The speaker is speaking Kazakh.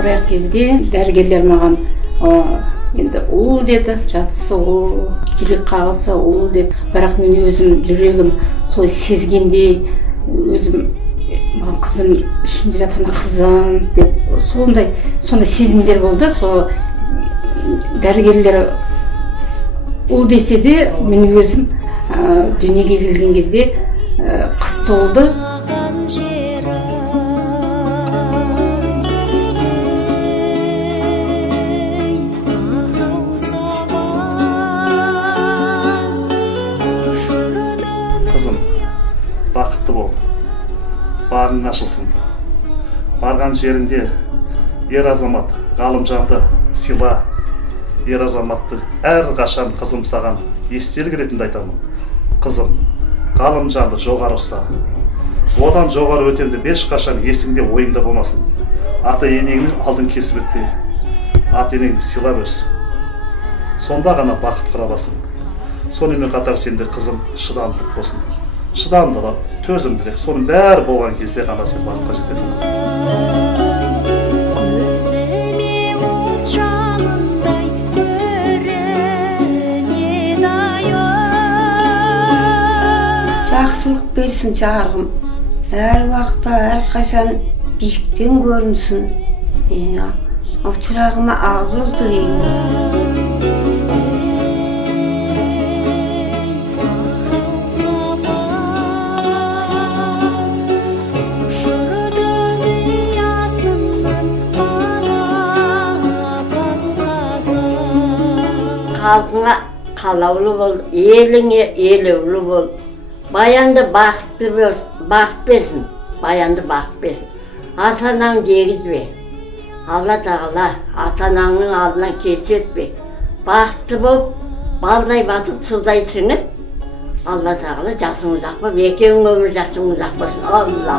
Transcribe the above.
ауырайық кезде дәрігерлер маған енді ұл деді, жатысы ұл, жүрек қағысы ұл деп. Бірақ мен өзім жүрегім солай сезгендей, өзім қызым ішімде жатқан қызым деп сондай сезімдер болды. Сол дәрігерлер ұл десе де мен өзім дүниеге келген кезде қыз туылды. Қызым, бақытты бол, бағың ашылсын. Барған жеріңде ер азамат Ғалымжанды сыйла. Ер азаматты әр қашан қызым саған естелік ретінде айтамын. Қызым, Ғалымжанды жоғары ұста. Одан жоғары өтемді ешқашан есіңде ойыңда болмасын. Ата енеңнің алдын кесіп өтпе. Ата енеңді сыйлап өс. Сонда ғана бақыт құра аласың. Сонымен қатар сенде қызым шыдамдылық болсын. Шыдамдылық, төзімділік, соның бәрі болған кезде ғана сен бақытқа жетесің. Жақсылық берсін жарығым, әр уақытта, әр қашан биіктен көрінсін. Шырағыма ақ жол тілеймін. Халқыңа қалаулы бол, еліңе елеулі бол. Баянды бақыт берсін, баянды бақыт берсін. Ата-анаң жегізбе. Алла тағала ата-анаңның алдынан кесіп өтпе. Бақытты болып, балдай батып, судай сіңіп, Алла тағала жасың ұзақ болып, екеуің өмір жасың ұзақ болсын. Алла.